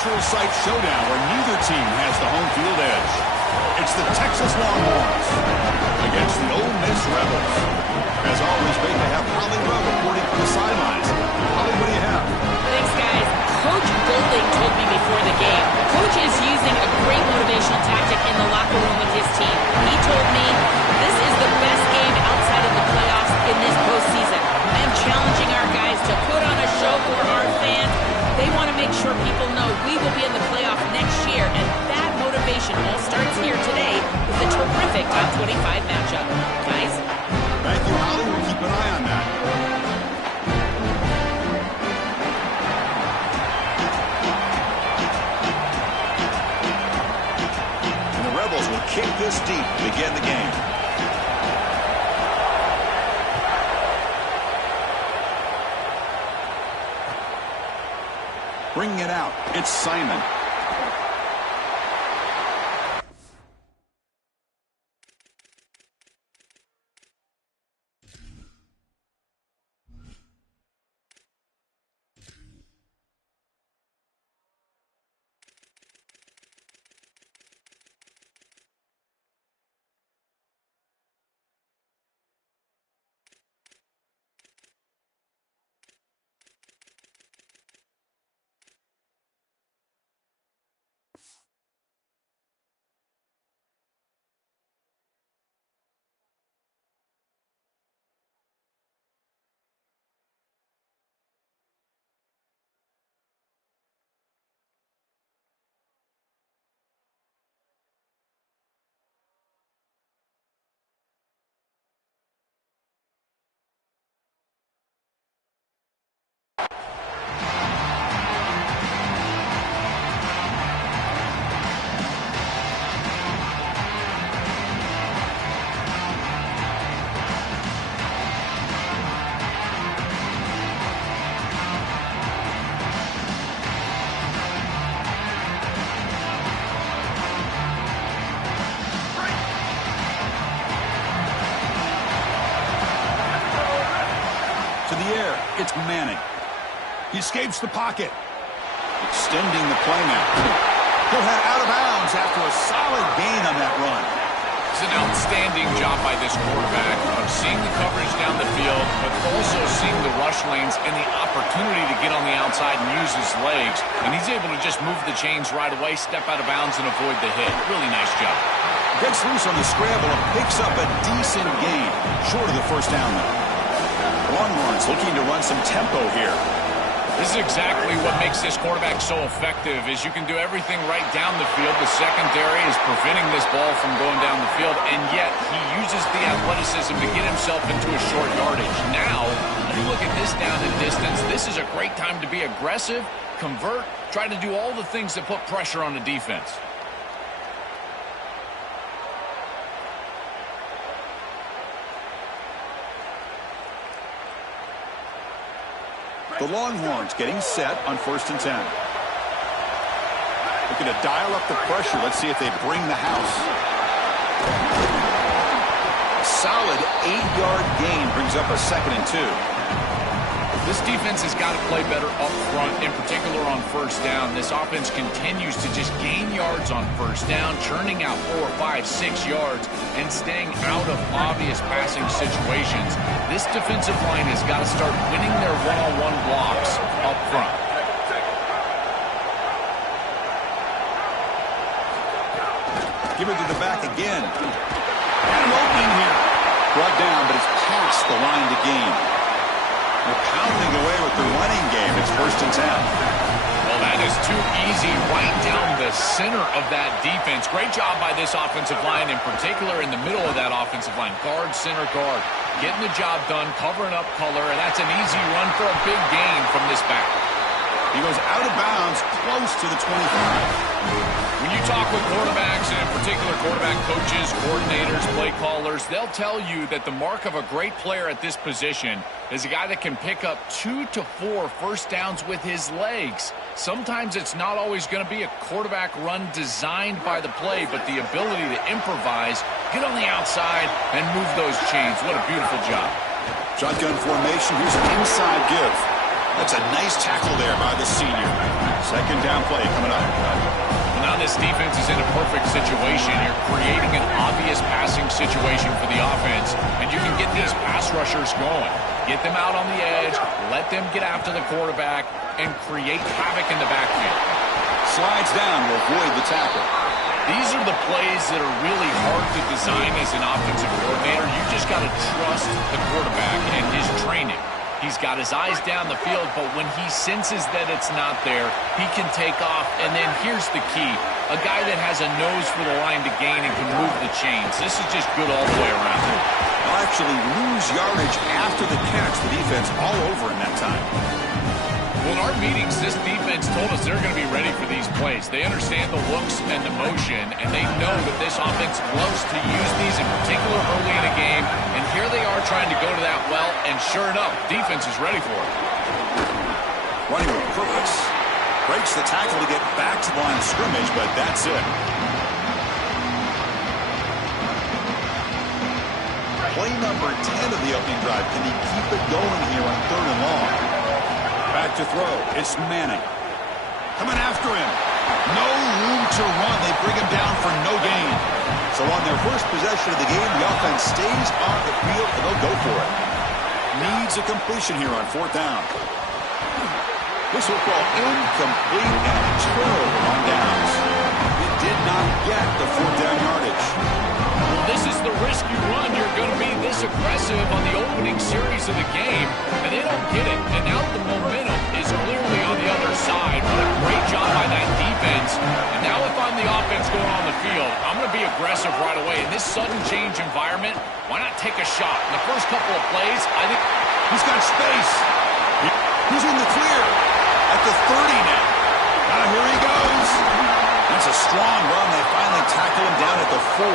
neutral site showdown where neither team has the home field edge. It's the Texas Longhorns against the Ole Miss Rebels. As always, great to have Holly Rowe reporting from the sidelines. Holly, what do you have? Thanks, guys. Coach Golding told me before the game, Coach is using a great motivational tactic in the locker room with his team. He told me this is the best game outside of the playoffs in this postseason. I am challenging our guys to put on a show for our fans. They want to make sure people know we will be in the playoff next year, and that motivation all starts here today with a terrific top 25 matchup. Guys? Thank you, Holly. We'll keep an eye on that. And the Rebels will kick this deep to begin the game. Bringing it out, it's Simon. It's Manning. He escapes the pocket. Extending the play now. He'll head out of bounds after a solid gain on that run. It's an outstanding job by this quarterback of seeing the coverage down the field, but also seeing the rush lanes and the opportunity to get on the outside and use his legs. And he's able to just move the chains right away, step out of bounds, and avoid the hit. Really nice job. Gets loose on the scramble and picks up a decent gain. Short of the first down, though. Longhorns looking to run some tempo here. This is exactly what makes this quarterback so effective, is you can do everything right down the field. The secondary is preventing this ball from going down the field, and yet he uses the athleticism to get himself into a short yardage. Now, you look at this down and distance, this is a great time to be aggressive, convert, try to do all the things that put pressure on the defense. The Longhorns getting set on 1st and 10. Looking to dial up the pressure. Let's see if they bring the house. A solid 8-yard gain brings up a 2nd and 2. This defense has got to play better up front, in particular on 1st down. This offense continues to just gain yards on 1st down, churning out 4, 5, 6 yards, and staying out of obvious passing situations. This defensive line has got to start winning their one-on-one blocks up front. Give it to the back again. And an opening here. Brought down, but it's past the line to gain. They're pounding away with the running game. It's 1st and 10. Well, that is too easy right down the center of that defense. Great job by this offensive line, in particular in the middle of that offensive line. Guard, center, guard. Getting the job done, covering up color, and that's an easy run for a big gain from this back. He goes out of bounds, close to the 25. When you talk with quarterbacks, and in particular quarterback coaches, coordinators, play callers, they'll tell you that the mark of a great player at this position is a guy that can pick up 2 to 4 first downs with his legs. Sometimes it's not always going to be a quarterback run designed by the play, but the ability to improvise, get on the outside, and move those chains. What a beautiful job. Shotgun formation. Here's an inside give. That's a nice tackle there by the senior. Second down play coming up. Now this defense is in a perfect situation. You're creating an obvious passing situation for the offense, and you can get these pass rushers going. Get them out on the edge, let them get after the quarterback, and create havoc in the backfield. Slides down to avoid the tackle. These are the plays that are really hard to design as an offensive coordinator. You just got to trust the quarterback and his training. He's got his eyes down the field, but when he senses that it's not there, he can take off. And then here's the key. A guy that has a nose for the line to gain and can move the chains. This is just good all the way around. They'll actually lose yardage after the catch. The defense all over in that time. Well, in our meetings, this defense told us they're going to be ready for these plays. They understand the looks and the motion, and they know that this offense loves to use these, in particular early in a game. And here they are trying to go to that well, and sure enough, defense is ready for it. Running with purpose. Breaks the tackle to get back to the line of scrimmage, but that's it. Play number 10 of the opening drive. Can he keep it going here on 3rd and long? Back to throw. It's Manning. Coming after him. No room to run. They bring him down for no gain. So on their first possession of the game, the offense stays on the field, and they'll go for it. Needs a completion here on 4th down. This will fall incomplete and a turnover on downs. It did not get the 4th down yardage. Well, this is the risk you run. You're going to be this aggressive on the opening series of the game, and they don't get it. And now the momentum is clearly on the other side. What a great job by that defense. And now if I'm the offense going on the field, I'm going to be aggressive right away. In this sudden change environment, why not take a shot? In the first couple of plays, I think he's got space. He's in the clear at the 30 now. Now here he goes. That's a strong run. They finally tackle him down at the 4.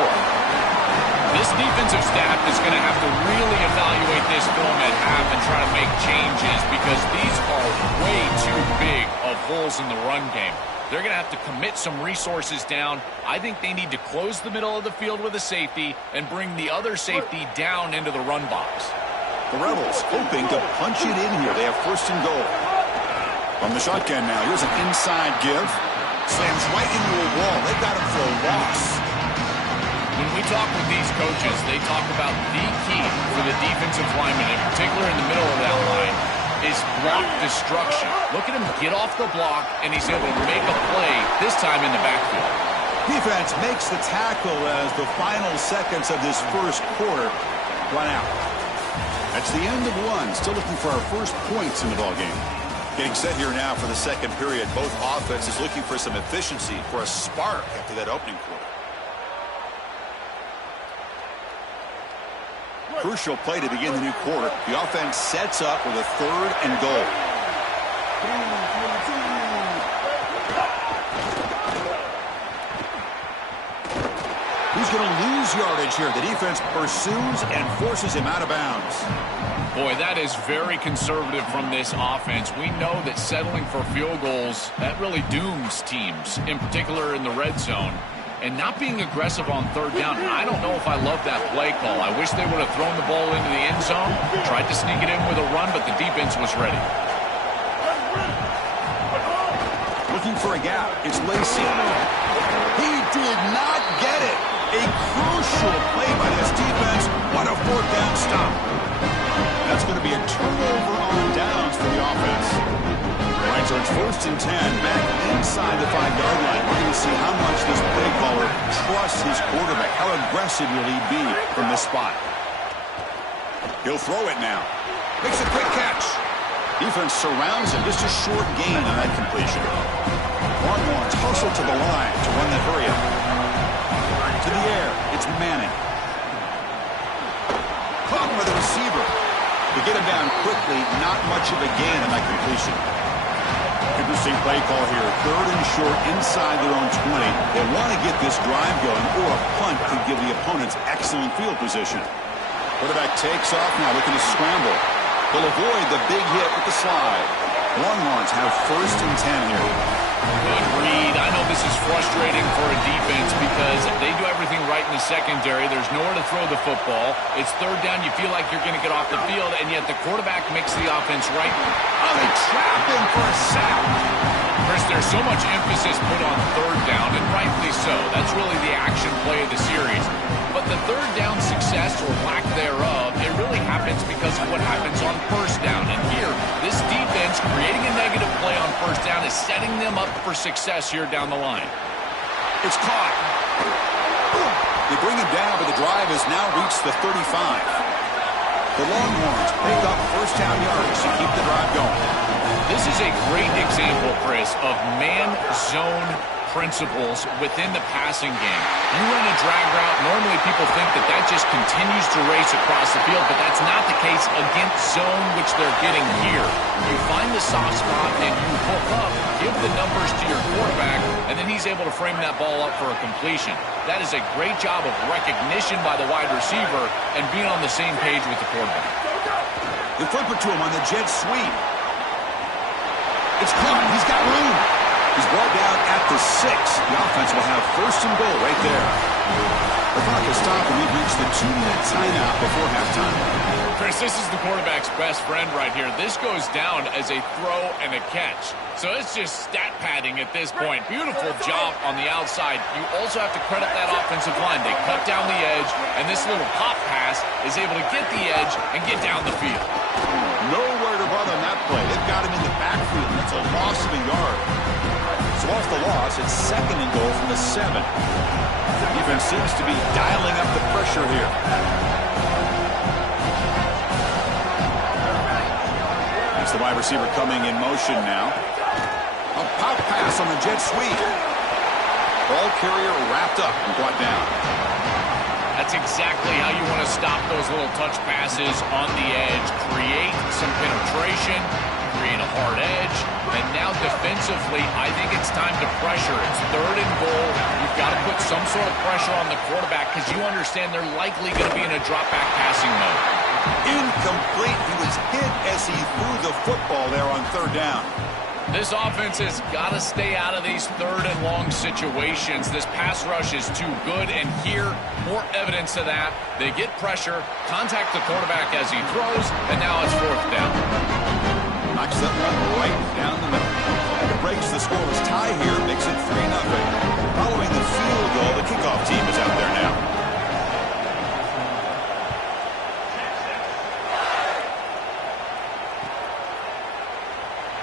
This defensive staff is going to have to really evaluate this film at half and try to make changes because these are way too big of holes in the run game. They're going to have to commit some resources down. I think they need to close the middle of the field with a safety and bring the other safety down into the run box. The Rebels hoping to punch it in here. They have 1st and goal. From the shotgun now, here's an inside give. Slams right into a wall. They've got him for a loss. When we talk with these coaches, they talk about the key for the defensive lineman, in particular in the middle of that line, is block destruction. Look at him get off the block, and he's able to make a play, this time in the backfield. Defense makes the tackle as the final seconds of this first quarter run out. That's the end of one. Still looking for our first points in the ballgame. Getting set here now for the second period. Both offenses looking for some efficiency, for a spark after that opening quarter. Crucial play to begin the new quarter. The offense sets up with a 3rd and goal. Who's going to lose yardage here? The defense pursues and forces him out of bounds. Boy, that is very conservative from this offense. We know that settling for field goals, that really dooms teams, in particular in the red zone. And not being aggressive on 3rd down, I don't know if I love that play call. I wish they would have thrown the ball into the end zone, tried to sneak it in with a run, but the defense was ready. Looking for a gap. It's Lacey. He did not get it. A crucial play by this defense. What a 4th down stop. That's going to be a turnover on downs for the offense. All right, so it's 1st and 10, back inside the 5-yard line. We're going to see how much this play caller trusts his quarterback. How aggressive will he be from this spot? He'll throw it now. Makes a quick catch. Defense surrounds him. Just a short gain on that completion. Longhorns hustle to the line to run that hurry up. To the air, it's Manning. Caught by the receiver. To get him down quickly, not much of a gain on that completion. Interesting play call here. 3rd and short inside their own 20. They want to get this drive going, or a punt could give the opponents excellent field position. Quarterback takes off now, looking to scramble. They'll avoid the big hit with the slide. Longhorns have 1st and 10 here. Good read. I know this is frustrating for a defense because they do everything right in the secondary. There's nowhere to throw the football. It's third down. You feel like you're going to get off the field, and yet the quarterback makes the offense right. Oh, they trap him for a sack. Chris, there's so much emphasis put on third down, and rightfully so. That's really the action play of the series. But the third down success or lack thereof, it really happens because of what happens on first down. And here, this defense creating a negative play on first down is setting them up for success here down the line. It's caught. They bring him down, but the drive has now reached the 35. The Longhorns pick up first down yards to keep the drive going. This is a great example, Chris, of man-zone principles within the passing game. You run a drag route, normally people think that that just continues to race across the field, but that's not the case against zone, which they're getting here. You find the soft spot and you hook up, give the numbers to your quarterback, and then he's able to frame that ball up for a completion. That is a great job of recognition by the wide receiver and being on the same page with the quarterback. They flip it to him on the jet sweep. It's caught. He's got room. He's brought down at the 6. The offense will have first and goal right there. The clock has stopped, and we've reached the 2-minute timeout before halftime. Chris, this is the quarterback's best friend right here. This goes down as a throw and a catch. So it's just stat padding at this point. Beautiful job on the outside. You also have to credit that offensive line. They cut down the edge, and this little pop pass is able to get the edge and get down the field. Nowhere to run on that play. They've got him in the backfield. That's a loss of a yard. So off the loss, it's second and goal from the 7. Defense seems to be dialing up the pressure here. That's the wide receiver coming in motion now. A pop pass on the jet sweep. Ball carrier wrapped up and brought down. That's exactly how you want to stop those little touch passes on the edge. Create some penetration, create a hard edge, and now defensively, I think it's time to pressure. It's third and goal. You've got to put some sort of pressure on the quarterback because you understand they're likely going to be in a drop-back passing mode. Incomplete. He was hit as he threw the football there on third down. This offense has got to stay out of these third and long situations. This pass rush is too good, and here, more evidence of that. They get pressure, contact the quarterback as he throws, and now it's fourth down. Knocks that one right down the middle. It breaks the scoreless tie here, makes it 3-0. Following the field goal, the kickoff team is out there now.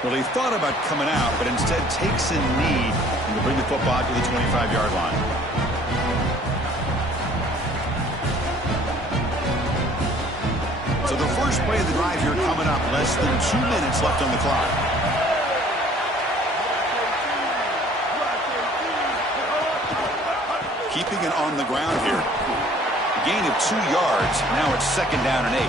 Well, he thought about coming out, but instead takes a knee and will bring the football to the 25-yard line. So the first play of the drive here coming up, less than 2 minutes left on the clock. Keeping it on the ground here. A gain of 2 yards. Now it's second down and 8.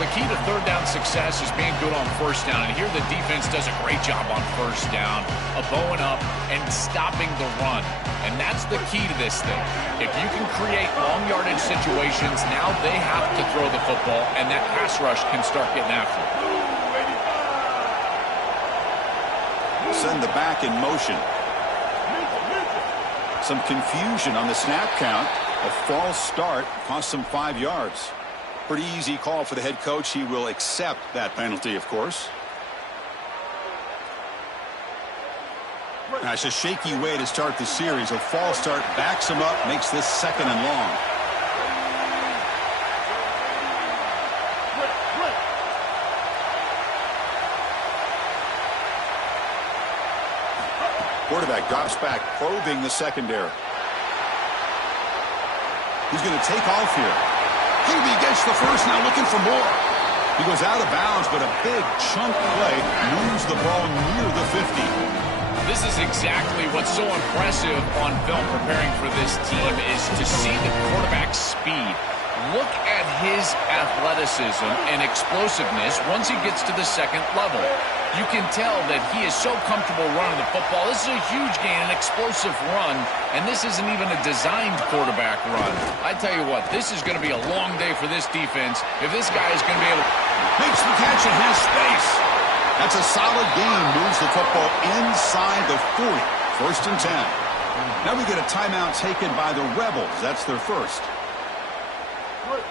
The key to third down success is being good on first down, and here the defense does a great job on first down of bowing up and stopping the run, and that's the key to this thing. If you can create long yardage situations, now they have to throw the football, and that pass rush can start getting after it. Send the back in motion. Some confusion on the snap count. A false start cost them 5 yards. Pretty easy call for the head coach. He will accept that penalty, of course. That's a shaky way to start the series. A false start backs him up, makes this second and long. Quarterback drops back, probing the secondary. He's going to take off here. Maybe gets the first, now looking for more. He goes out of bounds, but a big chunk play moves the ball near the 50. This is exactly what's so impressive on film preparing for this team is to see the quarterback's speed. Look at his athleticism and explosiveness once he gets to the second level. You can tell that he is so comfortable running the football. This is a huge gain, an explosive run, and this isn't even a designed quarterback run. I tell you what, this is going to be a long day for this defense if this guy is going to be able to... Makes the catch and has space. That's a solid gain. Moves the football inside the 40. 1st and 10. Now we get a timeout taken by the Rebels. That's their first.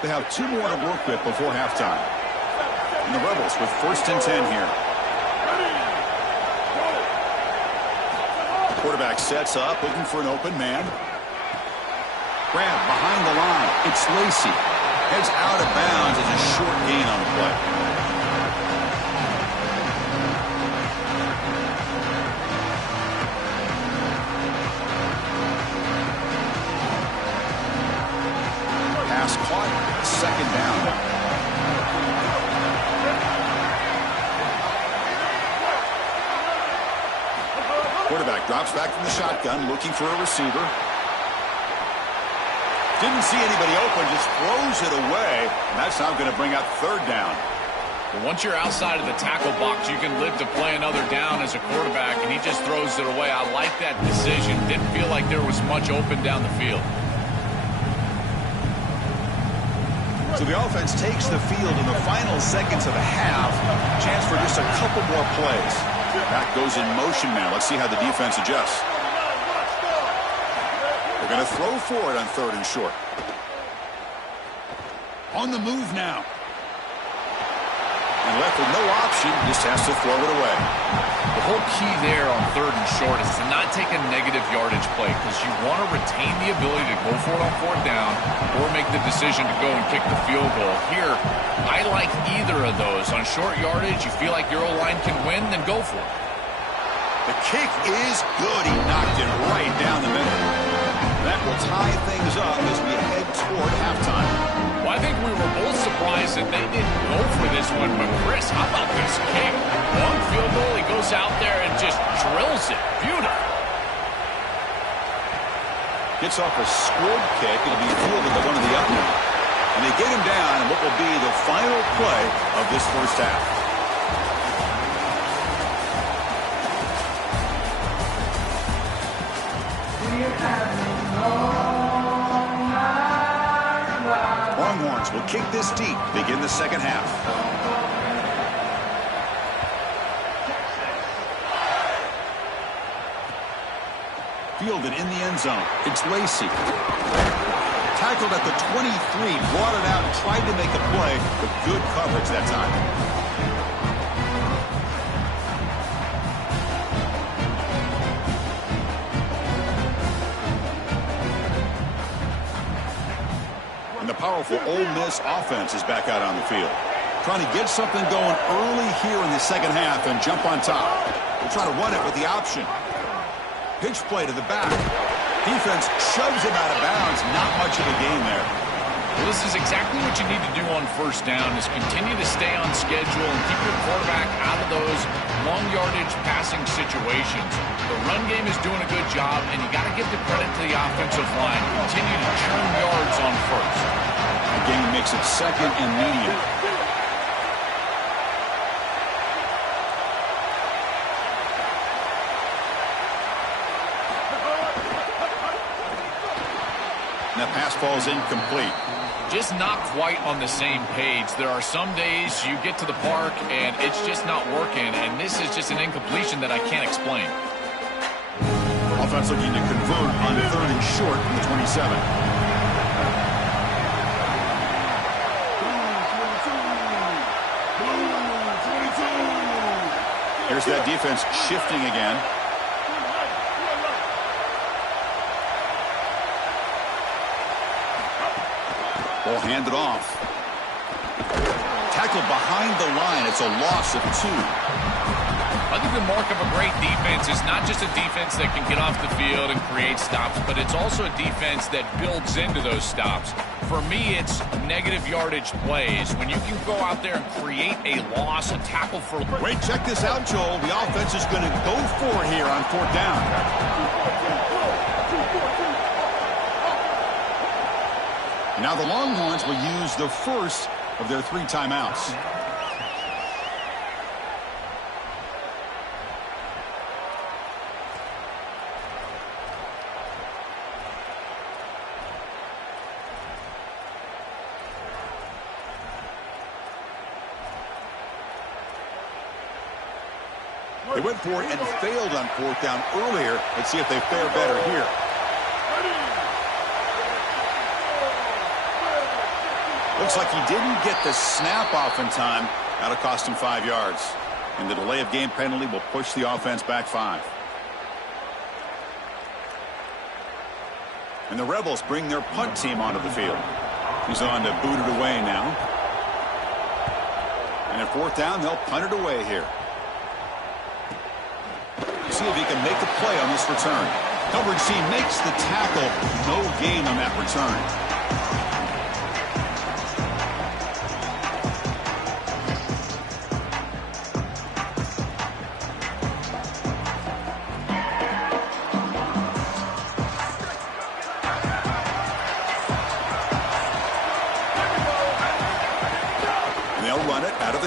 They have 2 more to work with before halftime. And the Rebels with 1st and 10 here. Quarterback sets up, looking for an open man. Grab behind the line. It's Lacey. Heads out of bounds as a short gain on the play. Pass caught. 2nd down. Quarterback drops back from the shotgun, looking for a receiver. Didn't see anybody open, just throws it away. And that's now going to bring up 3rd down. Well, once you're outside of the tackle box, you can live to play another down as a quarterback, and he just throws it away. I like that decision. Didn't feel like there was much open down the field. So the offense takes the field in the final seconds of the half. Chance for just a couple more plays. Back goes in motion now. Let's see how the defense adjusts. They're going to throw for it on 3rd and short. On the move now. And left with no option, just has to throw it away. The whole key there on 3rd and short is to not take a negative yardage play, because you want to retain the ability to go for it on 4th down or make the decision to go and kick the field goal. Here, I like either of those. On short yardage, you feel like your O-line can win, then go for it. The kick is good. He knocked it right down the middle. That will tie things up as we head toward halftime. Well, I think we were both surprised that they didn't go for this one, but Chris, how about this kick? Long field goal, he goes out there and just drills it. Beautiful. Gets off a squib kick. It'll be fielded by one of the up men. And they get him down in what will be the final play of this 1st half. Longhorns will kick this deep, begin the 2nd half. Fielded in the end zone. It's Lacey. Tackled at the 23, brought it out and tried to make a play, but good coverage that time. The powerful Ole Miss offense is back out on the field. Trying to get something going early here in the 2nd half and jump on top. They'll try to run it with the option. Pitch play to the back. Defense shoves him out of bounds. Not much of a gain there. Well, this is exactly what you need to do on 1st down, is continue to stay on schedule and keep your quarterback out of those long yardage passing situations. The run game is doing a good job, and you got to give the credit to the offensive line. Continue to churn yards on 1st. The game makes it 2nd and medium. And that pass falls incomplete. Just not quite on the same page. There are some days you get to the park and it's just not working, and this is just an incompletion that I can't explain. Offense looking to convert on 3rd and short from the 27. Here's that defense shifting again. Ball handed off. Tackled behind the line. It's a loss of 2. I think the mark of a great defense is not just a defense that can get off the field and create stops, but it's also a defense that builds into those stops. For me, it's negative yardage plays. When you can go out there and create a loss, a tackle for... Great, check this out, Joel. The offense is going to go for it here on 4th down. Now the Longhorns will use the first of their 3 timeouts. They went for it and failed on fourth down earlier. Let's see if they fare better here. Looks like he didn't get the snap off in time. That'll cost him 5 yards. And the delay of game penalty will push the offense back 5. And the Rebels bring their punt team onto the field. He's on to boot it away now. And at fourth down, they'll punt it away here. See if he can make a play on this return. Coverage team makes the tackle. No gain on that return.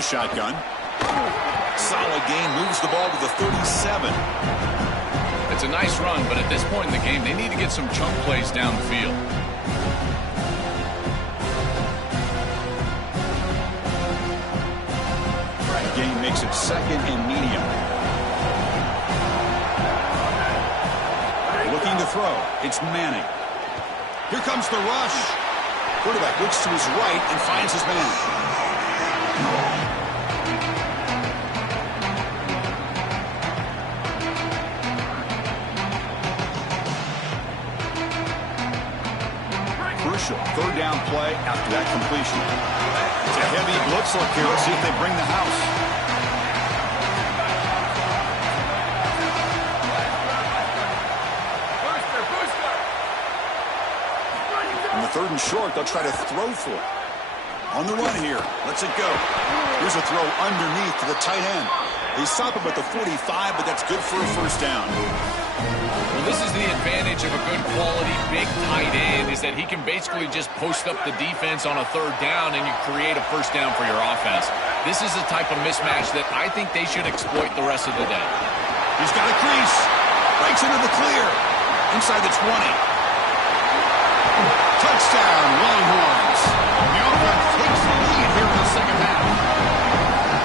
Shotgun. Solid gain, moves the ball to the 37. It's a nice run, but at this point in the game, they need to get some chunk plays down the field. Gain makes it second and medium. Looking to throw. It's Manning. Here comes the rush. Quarterback looks to his right and finds his man. Third down play after that completion. It's a heavy blitz look here. Let's see if they bring the house. On the third and short, they'll try to throw for it. On the run here. Lets it go. Here's a throw underneath to the tight end. They stop him at the 45, but that's good for a first down. Well, this is the advantage of a good quality big tight end, is that he can basically just post up the defense on a third down and you create a first down for your offense. This is the type of mismatch that I think they should exploit the rest of the day. He's got a crease. Breaks into the clear. Inside the 20. Touchdown, Longhorns. The offense takes the lead here in the second half.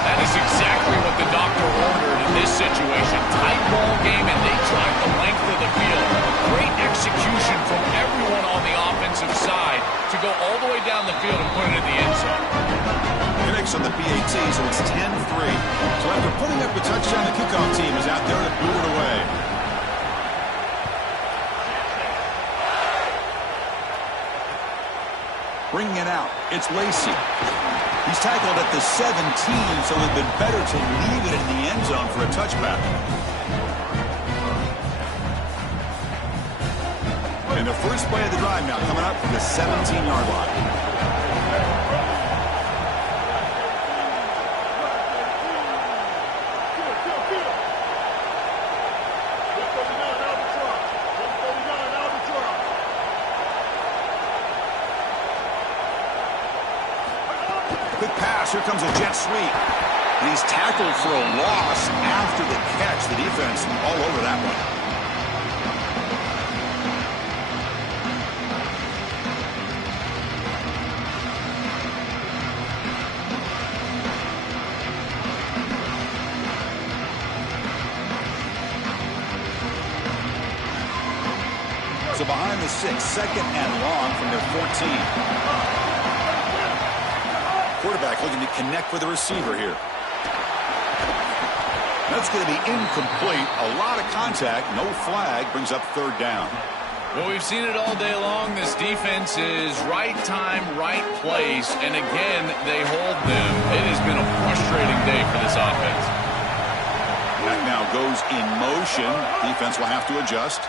That is exactly what the doctor ordered in this situation. Tight ball game, and they drive the length of the field. Great execution from everyone on the offensive side to go all the way down the field and put it in the end zone. Connects on the PAT, so it's 10-3. So after putting up a touchdown, the kickoff team is out there to boot it away. Bringing it out, it's Lacey. He's tackled at the 17, so it would have been better to leave it in the end zone for a touchback. And the first play of the drive now coming up from the 17-yard line. Quick pass. Here comes a jet sweep. And he's tackled for a loss after the catch. The defense all over that one. So behind the 6, second and long from their 14. Quarterback looking to connect with the receiver here. That's going to be incomplete. A lot of contact. No flag. Brings up third down. Well, we've seen it all day long. This defense is right time, right place. And again, they hold them. It has been a frustrating day for this offense. Back now goes in motion. Defense will have to adjust.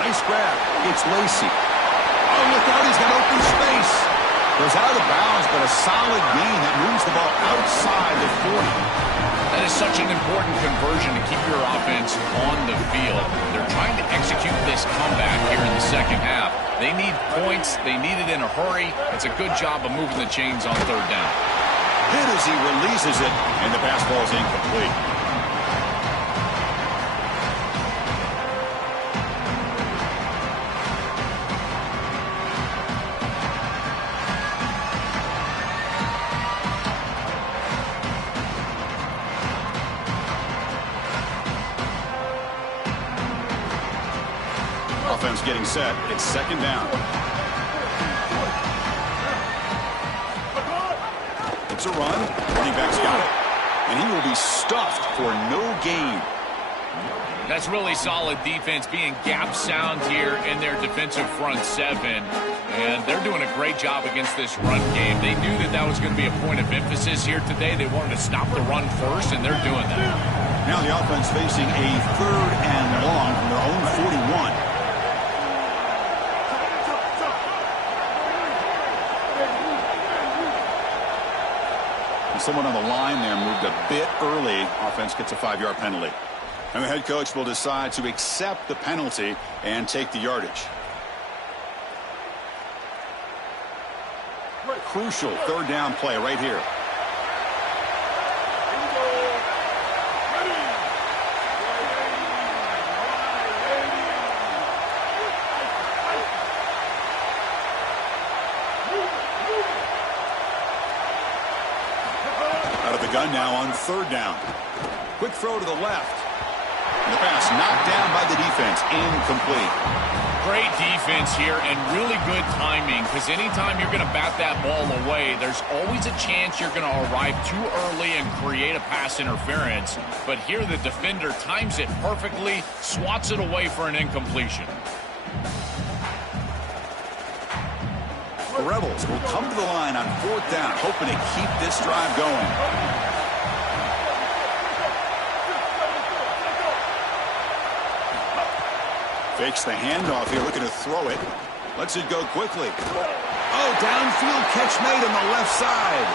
Nice grab. It's Lacey. Oh, look out. He's got open space. Goes out of bounds, but a solid gain that moves the ball outside the 40. That is such an important conversion to keep your offense on the field. They're trying to execute this comeback here in the second half. They need points. They need it in a hurry. It's a good job of moving the chains on third down. Hit as he releases it, and the pass ball is incomplete. offense getting set. It's second down. It's a run. Running back's got it. And he will be stuffed for no gain. That's really solid defense, being gap sound here in their defensive front seven. And they're doing a great job against this run game. They knew that that was going to be a point of emphasis here today. They wanted to stop the run first, and they're doing that. Now the offense facing a 3rd and long from their own 41. And someone on the line there moved a bit early. Offense gets a 5-yard penalty. And the head coach will decide to accept the penalty and take the yardage. Crucial 3rd down play right here. Out of the gun now on 3rd down. Quick throw to the left. And the pass knocked down by the defense. Incomplete. Great defense here and really good timing, because anytime you're going to bat that ball away, there's always a chance you're going to arrive too early and create a pass interference. But here the defender times it perfectly, swats it away for an incompletion. The Rebels will come to the line on 4th down, hoping to keep this drive going. Fakes the handoff here, looking to throw it. Lets it go quickly. Oh, downfield catch made on the left side.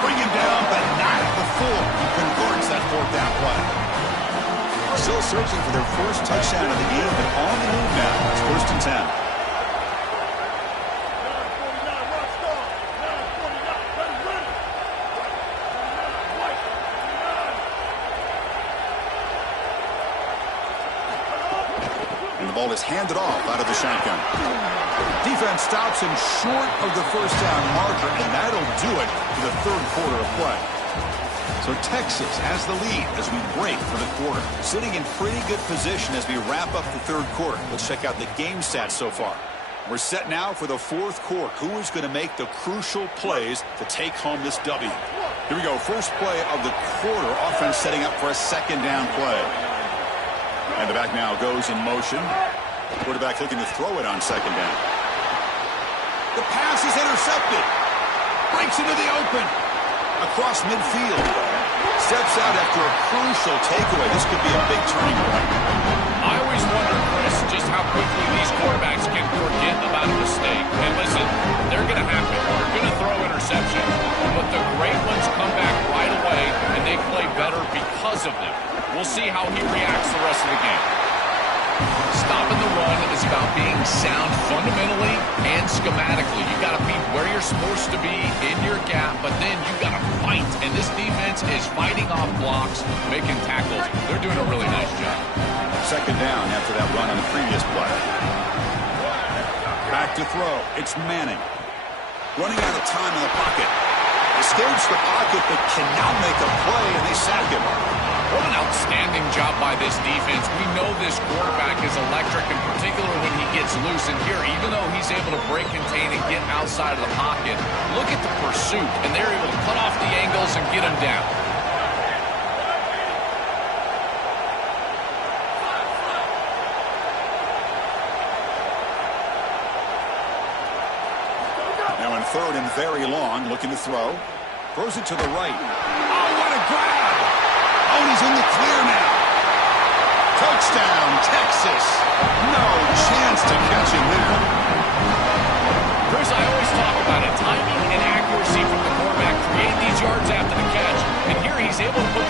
Bring him down, but not before he converts that 4th down play. Still searching for their first touchdown of the game, but on the move now. It's 1st and 10. The ball is handed off out of the shotgun. Defense stops him short of the 1st down marker, and that'll do it for the 3rd quarter of play. So Texas has the lead as we break for the quarter. Sitting in pretty good position as we wrap up the 3rd quarter. Let's check out the game stats so far. We're set now for the 4th quarter. Who is going to make the crucial plays to take home this W? Here we go. First play of the quarter. Offense setting up for a 2nd down play. And the back now goes in motion. Quarterback looking to throw it on 2nd down. The pass is intercepted. Breaks into the open. Across midfield. Steps out after a crucial takeaway. This could be a big turning point. I always wonder, Chris, just how quickly these quarterbacks can forget about a mistake. And listen, they're going to happen. They're going to throw interceptions. But the great ones come back right away, and they play better because of them. We'll see how he reacts the rest of the game. Stopping the run is about being sound fundamentally and schematically. You've got to be where you're supposed to be in your gap, but then you've got to fight. And this defense is fighting off blocks, making tackles. They're doing a really nice job. 2nd down after that run on the previous play. Back to throw. It's Manning. Running out of time in the pocket. Escapes the pocket, but cannot make a play, and they sack him. What an outstanding job by this defense. We know this quarterback is electric, in particular when he gets loose. And here, even though he's able to break, contain, and get outside of the pocket, look at the pursuit. And they're able to cut off the angles and get him down. Now in 3rd and very long, looking to throw. Throws it to the right. Oh, what a grab! Oh, he's in the clear now. Touchdown, Texas. No chance to catch him there. Chris, I always talk about it. Timing and accuracy from the quarterback create these yards after the catch. And here he's able to put